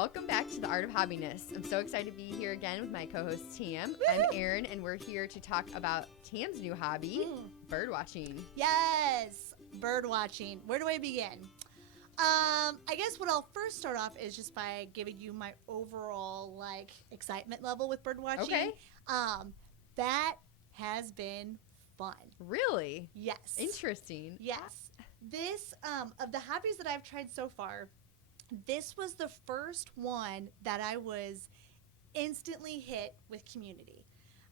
Welcome back to The Art of Hobbiness. I'm so excited to be here again with my co-host Tam. I'm Erin, and we're here to talk about Tam's new hobby, bird watching. Yes, bird watching. Where do I begin? I guess what I'll first start off is just by giving you my overall excitement level with bird watching. Okay. That has been fun. Really? Yes. Interesting. Yes. This of the hobbies that I've tried so far, this was the first one that I was instantly hit with community.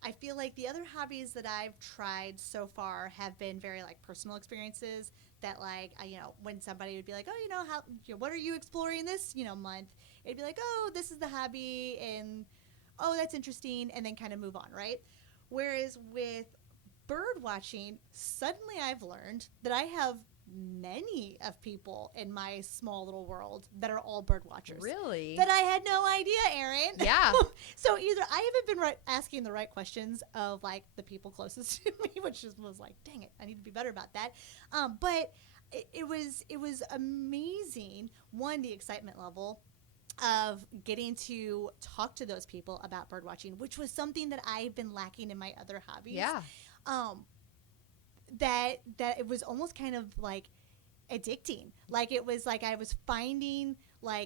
I feel like the other hobbies that I've tried so far have been very personal experiences that when somebody would be like, oh, what are you exploring this, month? It'd be like, oh, this is the hobby and oh, that's interesting. And then kind of move on. Right. Whereas with bird watching, suddenly I've learned that I have many of people in my small little world that are all bird watchers. Really? That I had no idea, Erin. Yeah. So either I haven't been asking the right questions of the people closest to me, which was dang it, I need to be better about that. But it was amazing. One, the excitement level of getting to talk to those people about bird watching, which was something that I've been lacking in my other hobbies. Yeah. That it was almost kind of addicting. It was I was finding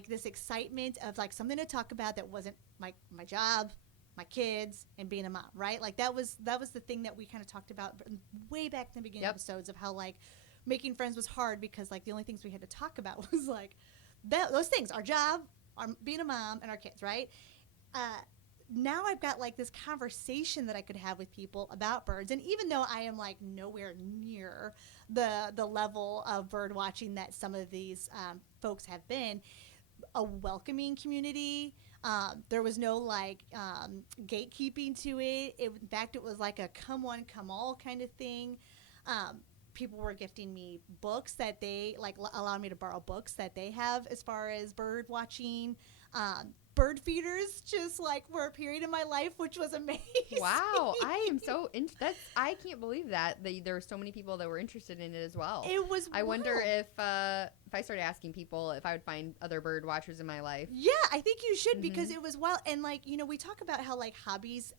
this excitement of something to talk about that wasn't my job, my kids, and being a mom, right? That was the thing that we kind of talked about way back in the beginning episodes of how making friends was hard because the only things we had to talk about was those things, our job, being a mom, and our kids, right? Now I've got this conversation that I could have with people about birds, and even though I am nowhere near the level of bird watching that some of these folks have been, a welcoming community. There was no gatekeeping to it. In fact, it was a come one, come all kind of thing. People were gifting me books that they allowed me to borrow books that they have as far as bird watching. Bird feeders just were a period in my life, which was amazing. Wow. I am so I can't believe that there were so many people that were interested in it as well. It was I wonder if I started asking people if I would find other bird watchers in my life. Yeah, I think you should because it was wild. And we talk about how hobbies,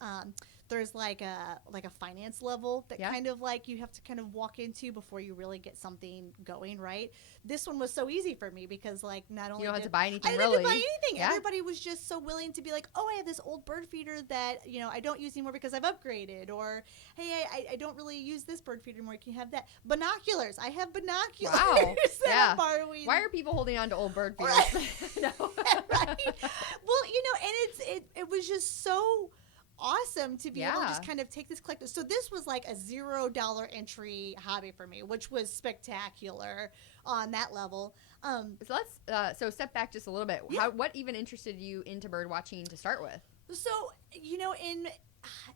there's a finance level that kind of you have to kind of walk into before you really get something going, right? This one was so easy for me because not only you don't have to buy anything. I didn't have to buy anything. Yeah. Everybody was just so willing to be oh, I have this old bird feeder that I don't use anymore because I've upgraded, or hey, I don't really use this bird feeder anymore. Can you have that? Binoculars. I have binoculars. Wow. that I'm borrowing. Why are people holding on to old bird feeders? Right. No. Right. Well, and it was just so awesome to be able to just kind of take this collective. So this was a $0 entry hobby for me, which was spectacular on that level. So let's step back just a little bit. Yeah. What even interested you into bird watching to start with? So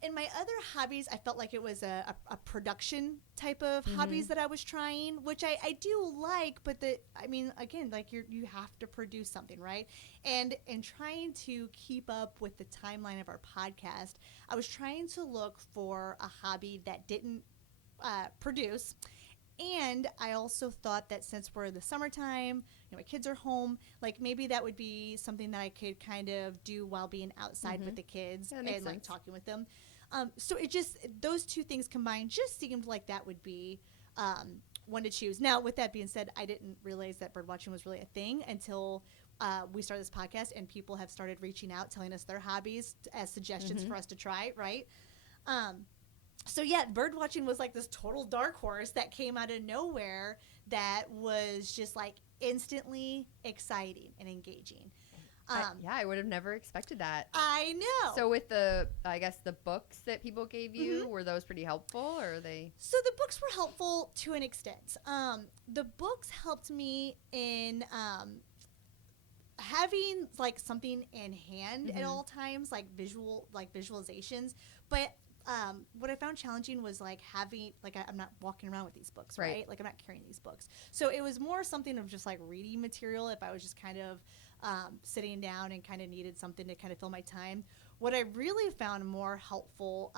in my other hobbies, I felt like it was a production type of hobbies that I was trying, which I do like, but again, you have to produce something, right? And in trying to keep up with the timeline of our podcast, I was trying to look for a hobby that didn't produce. And I also thought that since we're in the summertime, my kids are home, maybe that would be something that I could kind of do while being outside with the kids and talking with them. So it just, those two things combined just seemed like that would be one to choose. Now, with that being said, I didn't realize that bird watching was really a thing until we started this podcast and people have started reaching out, telling us their hobbies as suggestions for us to try, right? So yeah, bird watching was this total dark horse that came out of nowhere that was just instantly exciting and engaging. I would have never expected that. I know. So with the books that people gave you, were those pretty helpful, or are they? So the books were helpful to an extent. The books helped me in having something in hand at all times, visualizations, but what I found challenging was having I'm not walking around with these books, right? I'm not carrying these books. So it was more something of just reading material if I was just kind of sitting down and kind of needed something to kind of fill my time. What I really found more helpful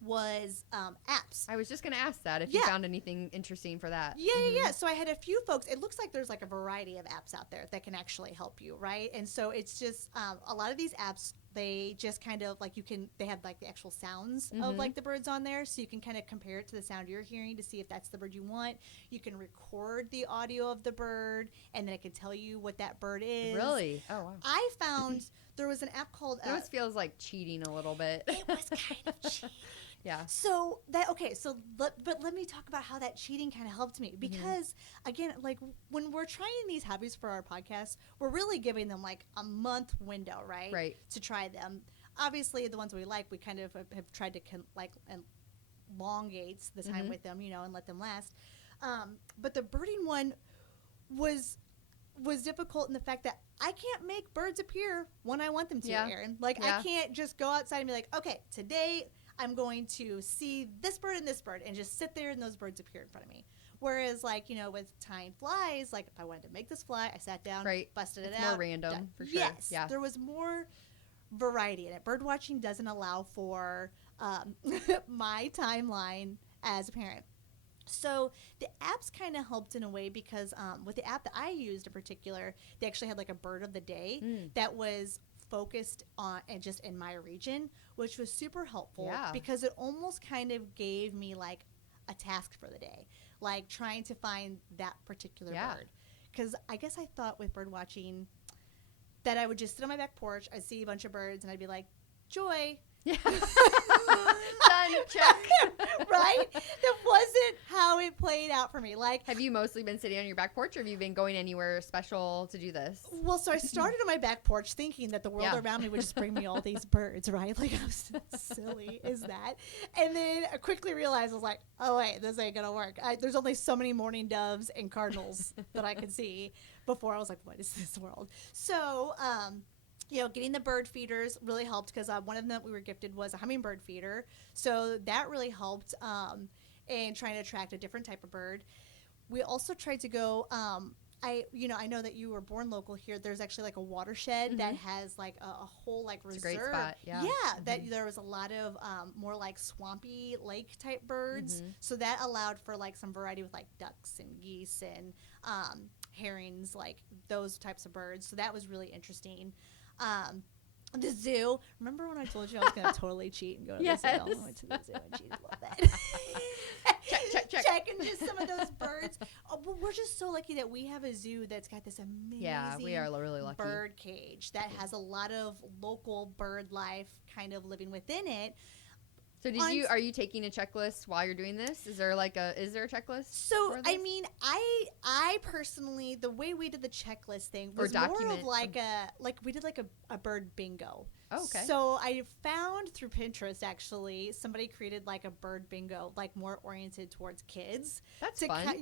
was apps. I was just going to ask that if you found anything interesting for that. Yeah. So I had a few folks. It looks like there's like a variety of apps out there that can actually help you, right? And so it's just a lot of these apps, they just kind of like they have like the actual sounds of like the birds on there. So you can kind of compare it to the sound you're hearing to see if that's the bird you want. You can record the audio of the bird and then it can tell you what that bird is. Really? Oh, wow. I found there was an app called... it almost feels like cheating a little bit. It was kind of cheating. Yeah. So but let me talk about how that cheating kind of helped me because again, like when we're trying these hobbies for our podcast, we're really giving them like a month window, right? Right. To try them. Obviously, the ones we like, we kind of have tried to elongate the time with them, and let them last. But the birding one was difficult in the fact that I can't make birds appear when I want them to, Erin. Like I can't just go outside and be like, okay, today I'm going to see this bird and just sit there and those birds appear in front of me. Whereas, like, with tying flies, like, if I wanted to make this fly, I sat down, busted it out. More random, done. for sure. Yes, yeah. there was more variety in it. Bird watching doesn't allow for my timeline as a parent. So the apps kind of helped in a way because with the app that I used in particular, they actually had, like, a bird of the day that was focused on and just in my region, which was super helpful because it almost kind of gave me like a task for the day, like trying to find that particular bird. Because I guess I thought with bird watching that I would just sit on my back porch, I'd see a bunch of birds and I'd be like, Joy. Yeah. Done. Check. Right? That wasn't how it played out for me. Like, have you mostly been sitting on your back porch, or have you been going anywhere special to do this? Well, so I started on my back porch thinking that the world around me would just bring me all these birds, right? Like, how silly is that? And then I quickly realized, I was like, oh, wait, this ain't going to work. There's only so many mourning doves and cardinals that I could see before I was like, what is this world? So, getting the bird feeders really helped because one of them that we were gifted was a hummingbird feeder. So that really helped in trying to attract a different type of bird. We also tried to go, I know that you were born local here. There's actually like a watershed that has like a whole like reserve. It's a great spot, yeah. That there was a lot of more like swampy lake type birds. So that allowed for like some variety with like ducks and geese and herons, like those types of birds. So that was really interesting. The zoo. Remember when I told you I was going to totally cheat and go to the zoo? I went to the zoo and cheated a little bit. check. Checking just some of those birds. But we're just so lucky that we have a zoo that's got this amazing we are really lucky. bird cage that has a lot of local bird life kind of living within it. So are you taking a checklist while you're doing this? Is there a checklist? So I mean, I personally, the way we did the checklist thing was more of like we did like a bird bingo. Oh, okay. So I found through Pinterest actually somebody created like a bird bingo, like more oriented towards kids. That's fun. To kind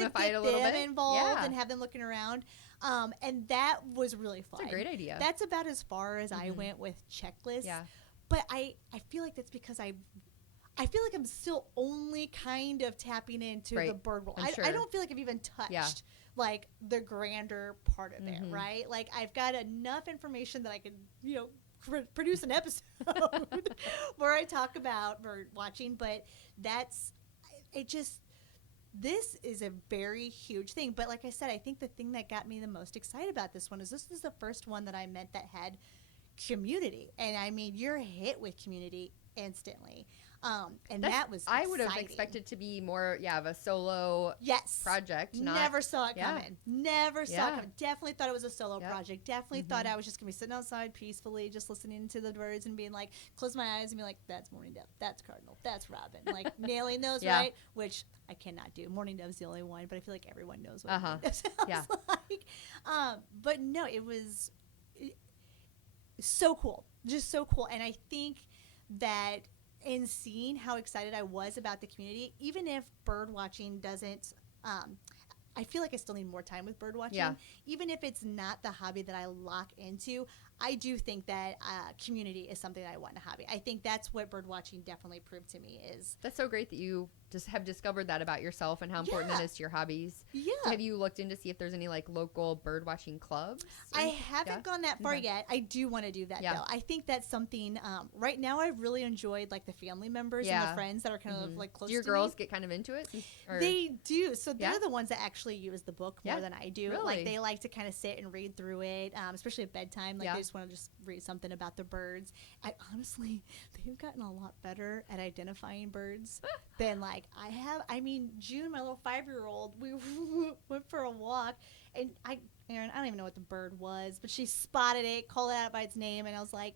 of get them involved and have them looking around. And that was really fun. That's a great idea. That's about as far as I went with checklists. Yeah. But I feel like that's because I feel like I'm still only kind of tapping into the bird world. I don't feel like I've even touched like the grander part of it, right? Like I've got enough information that I could, produce an episode where I talk about bird watching, but this is a very huge thing. But like I said, I think the thing that got me the most excited about this one is this is the first one that I met that had community, and I mean you're hit with community instantly, and that was exciting. I would have expected to be more of a solo project. Never saw it coming. Definitely thought it was a solo project. Definitely thought I was just gonna be sitting outside peacefully just listening to the birds and being like, close my eyes and be like, that's mourning dove, that's cardinal, that's robin, like nailing those right, which I cannot do. Mourning dove's the only one, but I feel like everyone knows what mourning dove sounds like. But no, it was so cool, just so cool. And I think that in seeing how excited I was about the community, even if bird watching doesn't, I feel like I still need more time with bird watching. Even if it's not the hobby that I lock into, I do think that community is something that I want in a hobby. I think that's what bird watching definitely proved to me is. That's so great that you just have discovered that about yourself and how important that is to your hobbies. Yeah. So have you looked into see if there's any like local bird watching clubs? I haven't gone that far yet. I do want to do that though. I think that's something right now I've really enjoyed like the family members and the friends that are kind of like close to me. Do your girls get kind of into it? They do. So they're the ones that actually use the book more than I do. Really? Like they like to kind of sit and read through it, especially at bedtime. Like they just want to just read something about the birds. I honestly, they've gotten a lot better at identifying birds than like I have. I mean, June, my little 5-year-old, we went for a walk, and Erin, I don't even know what the bird was, but she spotted it, called it out by its name, and I was like,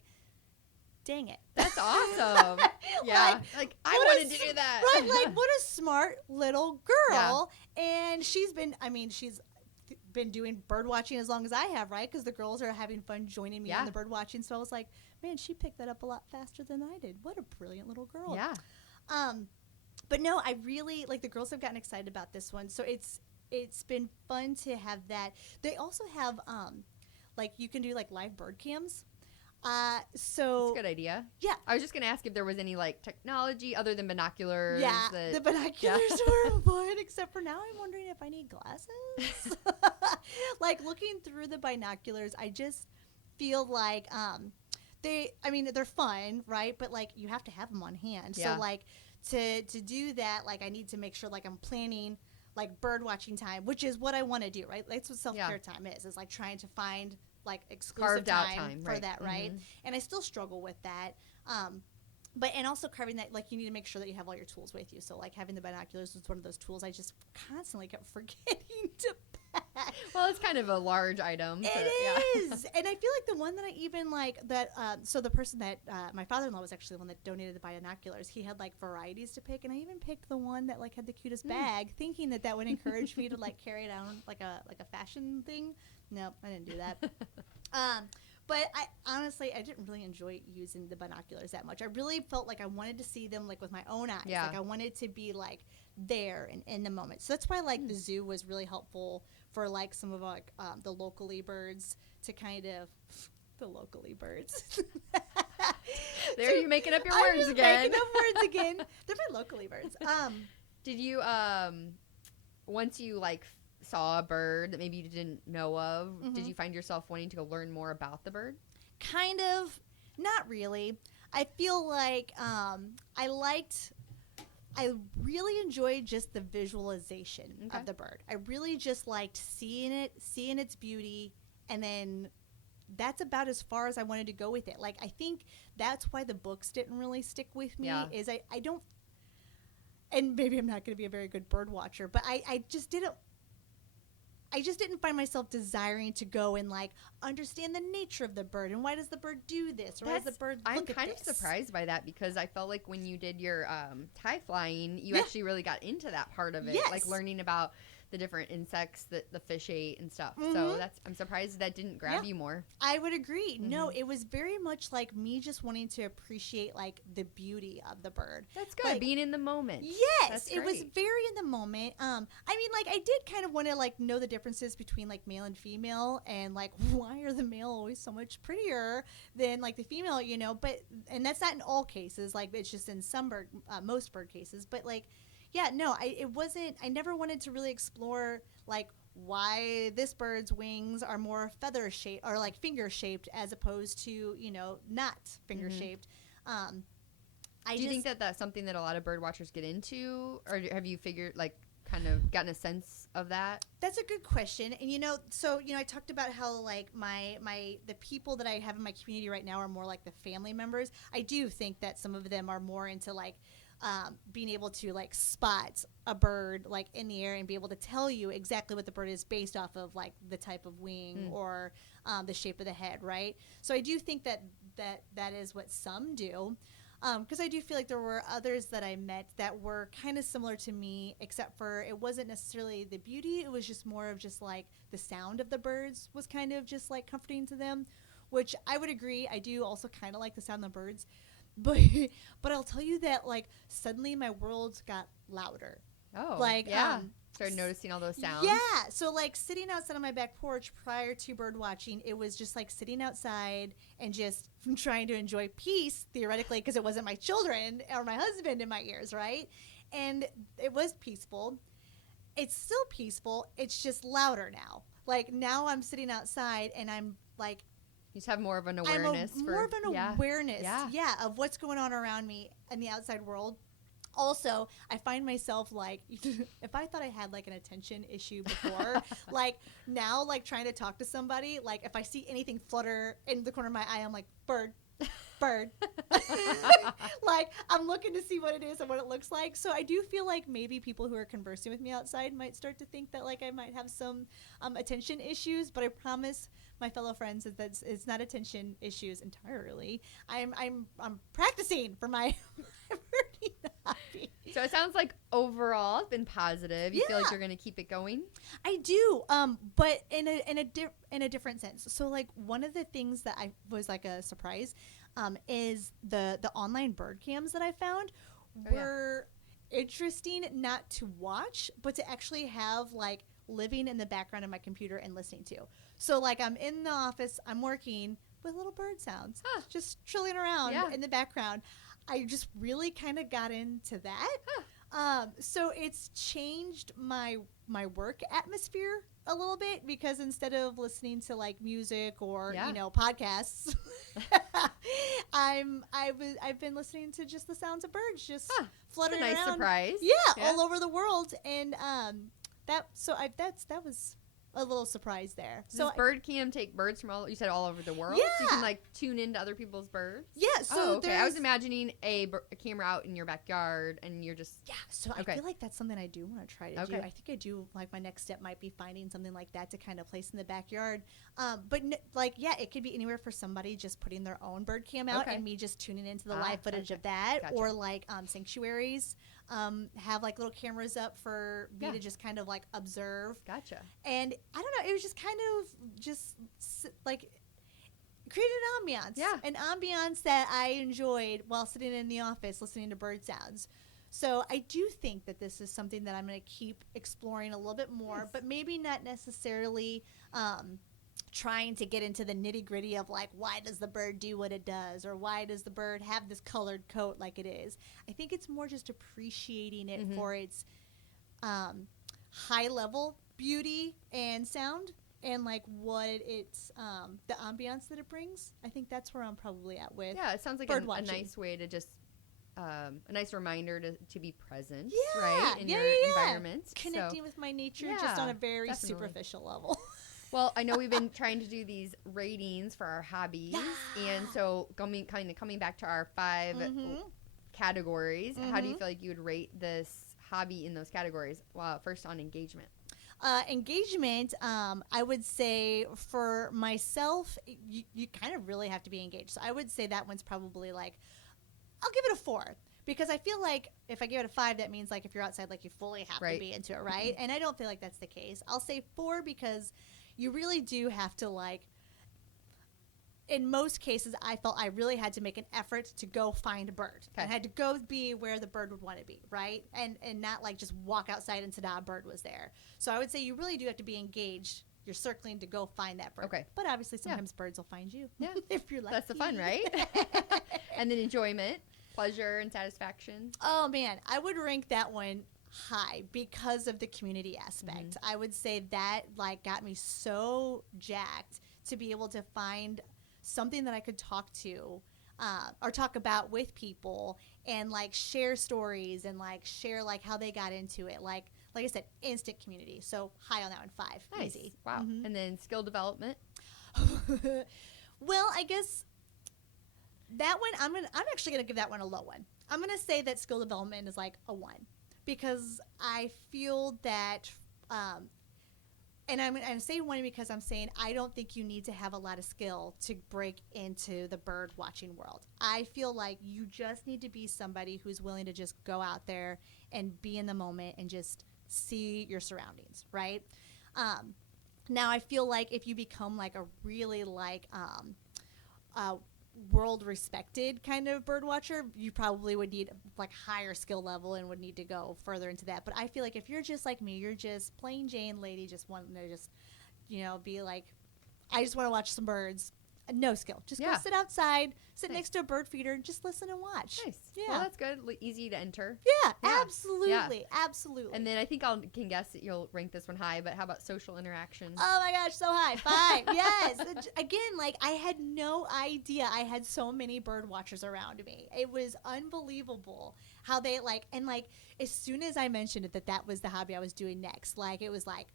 dang it. That's awesome. Yeah. Like I wanted to do that. Right. Like, what a smart little girl. Yeah. And she's been doing bird watching as long as I have, right? Because the girls are having fun joining me on the bird watching. So I was like, man, she picked that up a lot faster than I did. What a brilliant little girl. Yeah. But no, I really, like, the girls have gotten excited about this one. So it's been fun to have that. They also have, like, you can do, like, live bird cams. So that's a good idea. Yeah. I was just going to ask if there was any, like, technology other than binoculars. Yeah, the binoculars were fun, except for now I'm wondering if I need glasses. Like, looking through the binoculars, I just feel like, they're fun, right? But, like, you have to have them on hand. Yeah. So, like, to do that, like, I need to make sure, like, I'm planning, like, bird watching time, which is what I want to do, right? That's what self-care time is like trying to find, like, exclusive time for that, right? And I still struggle with that. And also carving that, like, you need to make sure that you have all your tools with you. So, like, having the binoculars was one of those tools I just constantly kept forgetting to pack. Well, it's kind of a large item. It is. And I feel like the one that I even, like, that, so the person that, my father-in-law was actually the one that donated the binoculars. He had, like, varieties to pick, and I even picked the one that, like, had the cutest bag, thinking that would encourage me to, like, carry it on like a fashion thing. Nope, I didn't do that. But I honestly, I didn't really enjoy using the binoculars that much. I really felt like I wanted to see them, like, with my own eyes. Yeah. Like, I wanted to be, like, there and in the moment. So that's why, like, the zoo was really helpful for, like, some of, like, the locally birds to kind of the locally birds. There you're making up your words again. Making up words again. They're my locally birds. Did you once you, like, saw a bird that maybe you didn't know of, did you find yourself wanting to go learn more about the bird? Kind of. Not really. I feel like I really enjoyed just the visualization of the bird. I really just liked seeing its beauty, and then that's about as far as I wanted to go with it. Like, I think that's why the books didn't really stick with me, is I don't, and maybe I'm not going to be a very good bird watcher, but I just didn't find myself desiring to go and, like, understand the nature of the bird and why does the bird do this or why does the bird look at this. I'm kind of surprised by that because I felt like when you did your tie flying, you actually really got into that part of it, like learning about the different insects that the fish ate and stuff. So I'm surprised that didn't grab you more. I would agree. No, it was very much like me just wanting to appreciate, like, the beauty of the bird. That's good. Like, being in the moment. Yes, it was very in the moment. I mean, like, I did kind of want to, like, know the differences between, like, male and female, and, like, why are the male always so much prettier than, like, the female, you know? And that's not in all cases. Like, it's just in most bird cases. But, like, yeah, no, I never wanted to really explore, like, why this bird's wings are more feather shaped or, like, finger shaped as opposed to, you know, not finger shaped. Do you think that that's something that a lot of bird watchers get into, or have you figured, like, kind of gotten a sense of that? That's a good question. And, you know, so, you know, I talked about how, like, the people that I have in my community right now are more like the family members. I do think that some of them are more into, like, being able to, like, spot a bird, like, in the air and be able to tell you exactly what the bird is based off of, like, the type of wing or the shape of the head, right? So I do think that is what some do. Because I do feel like there were others that I met that were kind of similar to me, except for it wasn't necessarily the beauty. It was just more of just, like, the sound of the birds was kind of just, like, comforting to them, which I would agree. I do also kind of like the sound of the birds. But I'll tell you that, like, suddenly my world got louder. Oh, like, yeah. Started noticing all those sounds. Yeah. So like sitting outside on my back porch prior to bird watching, it was just like sitting outside and just trying to enjoy peace, theoretically, because it wasn't my children or my husband in my ears, right? And it was peaceful. It's still peaceful. It's just louder now. Like now I'm sitting outside and I'm like, you just have more of an awareness. More of an awareness, of what's going on around me in the outside world. Also, I find myself like, if I thought I had like an attention issue before, like now, like trying to talk to somebody, like if I see anything flutter in the corner of my eye, I'm like, bird. Like I'm looking to see what it is and what it looks like. So I do feel like maybe people who are conversing with me outside might start to think that like I might have some attention issues, but I promise my fellow friends that it's not attention issues entirely. I'm practicing for my birding hobby. So it sounds like overall it's been positive. You feel like you're going to keep it going? I do, but in a different sense. So like one of the things that I was like a surprise is the online bird cams that I found were interesting, not to watch, but to actually have like living in the background of my computer and listening to. So like I'm in the office, I'm working with little bird sounds, just trilling around in the background. I just really kind of got into that. So it's changed my work atmosphere a little bit, because instead of listening to like music or podcasts, I've been listening to just the sounds of birds just fluttering around. That's a nice surprise. Yeah, all over the world, and that was a little surprise there. Does bird cam take birds from all over the world? Yeah. So you can like tune into other people's birds? Yeah. So okay. I was imagining a camera out in your backyard and you're just... Yeah. So I feel like that's something I do want to try to do. I think I do, like my next step might be finding something like that to kind of place in the backyard. But it could be anywhere for somebody just putting their own bird cam out and me just tuning into the live footage of that. Gotcha. Or like sanctuaries have like little cameras up for me to just kind of like observe. Gotcha. And I don't know, it was just kind of like created an ambiance. Yeah. An ambiance that I enjoyed while sitting in the office listening to bird sounds. So I do think that this is something that I'm going to keep exploring a little bit more, but maybe not necessarily trying to get into the nitty gritty of like, why does the bird do what it does? Or why does the bird have this colored coat like it is? I think it's more just appreciating it for its high level beauty and sound, and like what it's the ambiance that it brings. I think that's where I'm probably at with. Yeah, it sounds like a nice way to just a nice reminder to be present, right, in your environment. Connecting with my nature just on a very superficial level. Well, I know we've been trying to do these ratings for our hobbies, and so coming back to our 5 categories, how do you feel like you would rate this hobby in those categories? Well, first on engagement. Engagement, I would say for myself, you kind of really have to be engaged. So I would say that one's probably like, I'll give it a 4. Because I feel like if I give it a 5, that means like if you're outside, like you fully have to be into it, right? And I don't feel like that's the case. I'll say 4 because you really do have to like, in most cases, I felt I really had to make an effort to go find a bird. I had to go be where the bird would want to be, right? And not like just walk outside and ta-da, a bird was there. So I would say you really do have to be engaged. You're circling to go find that bird. Okay. But obviously sometimes birds will find you. Yeah. If you're lucky. That's the fun, right? And then enjoyment, pleasure, and satisfaction. Oh, man. I would rank that one high because of the community aspect. I would say that like got me so jacked to be able to find something that I could talk to or talk about with people and like share stories and like share like how they got into it. Like I said, instant community. So high on that one, 5. Nice. Easy. Wow. And then skill development. Well, I guess that one, I'm actually gonna give that one a low one. I'm gonna say that skill development is like a 1 because I feel that and I'm saying 1 because I'm saying I don't think you need to have a lot of skill to break into the bird watching world. I feel like you just need to be somebody who's willing to just go out there and be in the moment and just see your surroundings, right? Now I feel like if you become like a really like world respected kind of bird watcher, you probably would need like higher skill level and would need to go further into that. But I feel like if you're just like me, you're just plain Jane lady, just wanting to just, be like, I just want to watch some birds. No skill. Just go sit outside, sit next to a bird feeder, and just listen and watch. Nice. Yeah. Well, that's good. Easy to enter. Yeah, absolutely. Absolutely. And then I think can guess that you'll rank this one high, but how about social interaction? Oh my gosh, so high. 5. Yes. Again, like I had no idea I had so many bird watchers around me. It was unbelievable how they as soon as I mentioned it that was the hobby I was doing next, like it was like,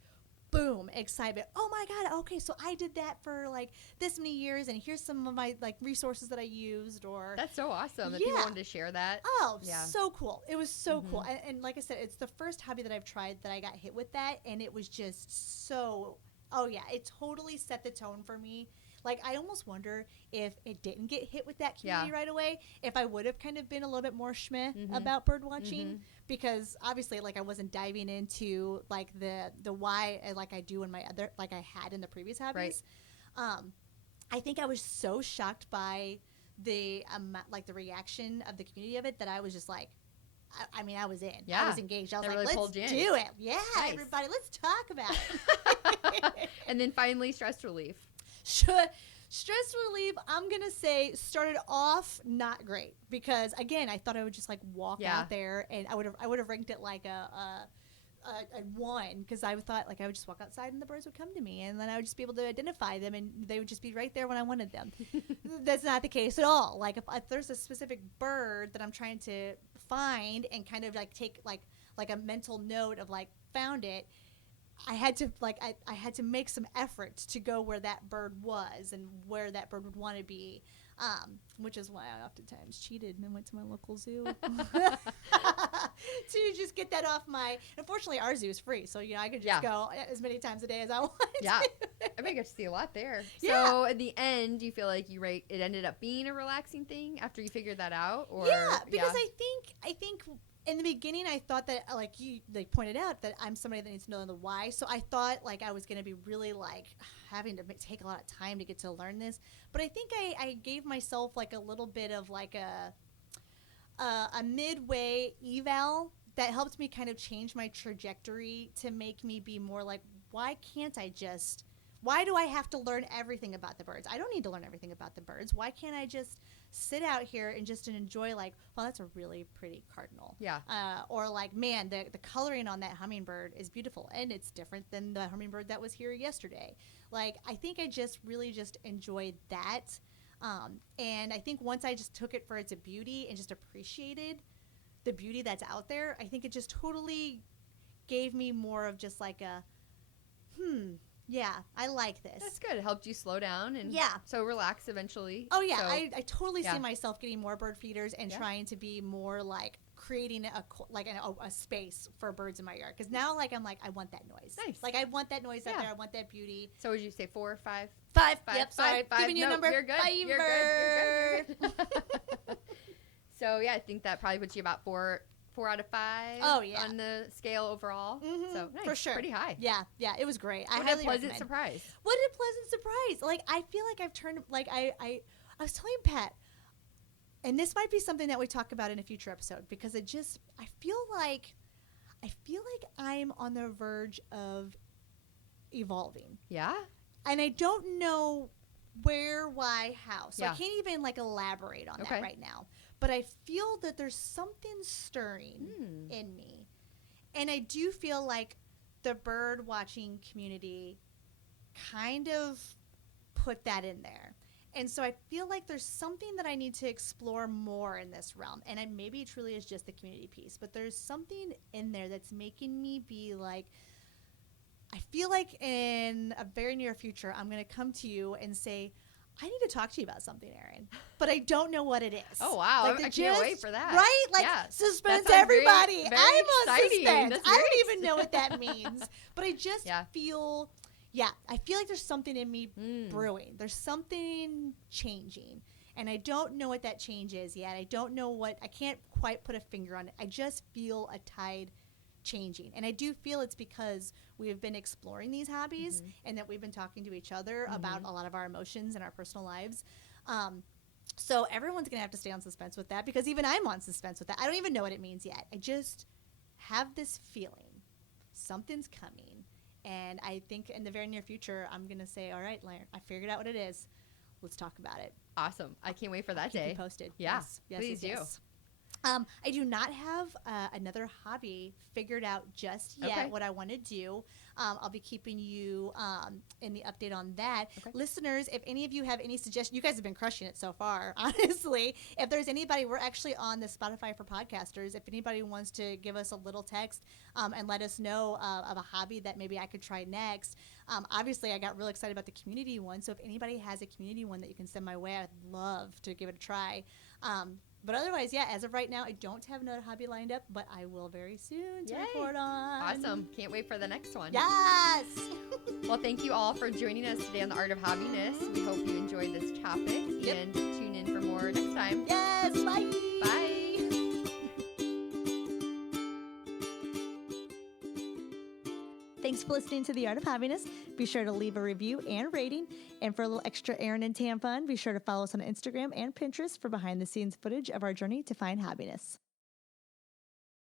boom, excitement. Oh my God. Okay. So I did that for like this many years and here's some of my like resources that I used That's so awesome that people wanted to share that. Oh, so cool. It was so cool. And like I said, it's the first hobby that I've tried that I got hit with that. And it was just so, it totally set the tone for me. Like, I almost wonder if it didn't get hit with that community right away, if I would have kind of been a little bit more schmeh about bird watching, because obviously, like, I wasn't diving into like the why like I do in my other, like I had in the previous hobbies. Right. I think I was so shocked by the the reaction of the community of it that I was just like, I mean, I was in. Yeah. I was engaged. I was like, let's do it. Yeah, nice. Everybody, let's talk about it. And then finally, stress relief. Stress relief, I'm going to say, started off not great because, again, I thought I would just, like, walk out there and I would have ranked it like a 1 because I thought, like, I would just walk outside and the birds would come to me and then I would just be able to identify them and they would just be right there when I wanted them. That's not the case at all. Like, if there's a specific bird that I'm trying to find and kind of, like, take, like a mental note of, like, found it, I had to I had to make some effort to go where that bird was and where that bird would want to be, which is why I oftentimes cheated and went to my local zoo to just get that off my. Unfortunately, our zoo is free, so I could just go as many times a day as I want. Yeah, I think I see a lot there. Yeah. So at the end, do you feel like it ended up being a relaxing thing after you figured that out? Or because I think. In the beginning, I thought that, like you pointed out, that I'm somebody that needs to know the why. So I thought, like, I was going to be really, like, having to take a lot of time to get to learn this. But I think I gave myself, like, a little bit of, like, a midway eval that helped me kind of change my trajectory to make me be more like, why do I have to learn everything about the birds? I don't need to learn everything about the birds. Why can't I just sit out here and just enjoy, like, well, that's a really pretty cardinal. Yeah. Or like, man, the coloring on that hummingbird is beautiful and it's different than the hummingbird that was here yesterday. Like, I think I just really just enjoyed that. And I think once I just took it for its beauty and just appreciated the beauty that's out there, I think it just totally gave me more of just like a, yeah, I like this. That's good. It helped you slow down and so relax eventually. Oh, yeah. So, I totally see myself getting more bird feeders and trying to be more like creating a space for birds in my yard. Because now, like, I'm like, I want that noise. Nice. Like, I want that noise out there. I want that beauty. So would you say 4 or 5? 5. Yep, sorry. 5. Giving you a number. You're good. You're good. So, yeah, I think that probably puts you about 4 out of 5 on the scale overall. So nice. For sure. Pretty high. Yeah, it was great. What a pleasant surprise. What a pleasant surprise. Like, I feel like I've turned, like, I was telling Pat, and this might be something that we talk about in a future episode, because I feel like I'm on the verge of evolving. Yeah? And I don't know where, why, how. So I can't even, like, elaborate on that right now. But I feel that there's something stirring in me. And I do feel like the bird watching community kind of put that in there. And so I feel like there's something that I need to explore more in this realm. And maybe it truly is just the community piece. But there's something in there that's making me be like, I feel like in a very near future, I'm going to come to you and say, I need to talk to you about something, Erin, but I don't know what it is. Oh, wow. Like, I can't wait for that. Right? Like, suspense, everybody. Very I'm exciting. on suspense. I don't even know what that means. But I just feel, I feel like there's something in me brewing. There's something changing. And I don't know what that change is yet. I don't know I can't quite put a finger on it. I just feel a tide changing. And I do feel it's because we have been exploring these hobbies and that we've been talking to each other about a lot of our emotions and our personal lives. So everyone's going to have to stay on suspense with that because even I'm on suspense with that. I don't even know what it means yet. I just have this feeling something's coming. And I think in the very near future, I'm going to say, all right, Lauren, I figured out what it is. Let's talk about it. Awesome. I can't wait for that day. Keep you posted. Yeah, yes, please do. I do not have another hobby figured out just yet, Okay. what I want to do. I'll be keeping you in the update on that. Okay. Listeners, if any of you have any suggestions, you guys have been crushing it so far, honestly. If there's anybody, we're actually on the Spotify for podcasters. If anybody wants to give us a little text and let us know of a hobby that maybe I could try next. Obviously, I got real excited about the community one. So if anybody has a community one that you can send my way, I'd love to give it a try. But otherwise, yeah, as of right now, I don't have another hobby lined up, but I will very soon to report on. Awesome. Can't wait for the next one. Yes! Well, thank you all for joining us today on The Art of Hobbiness. We hope you enjoyed this topic and tune in for more next time. Yes! Bye! Bye! Thanks for listening to The Art of Hobbiness. Be sure to leave a review and rating. And for a little extra Erin and Tam fun, be sure to follow us on Instagram and Pinterest for behind-the-scenes footage of our journey to find hobbiness.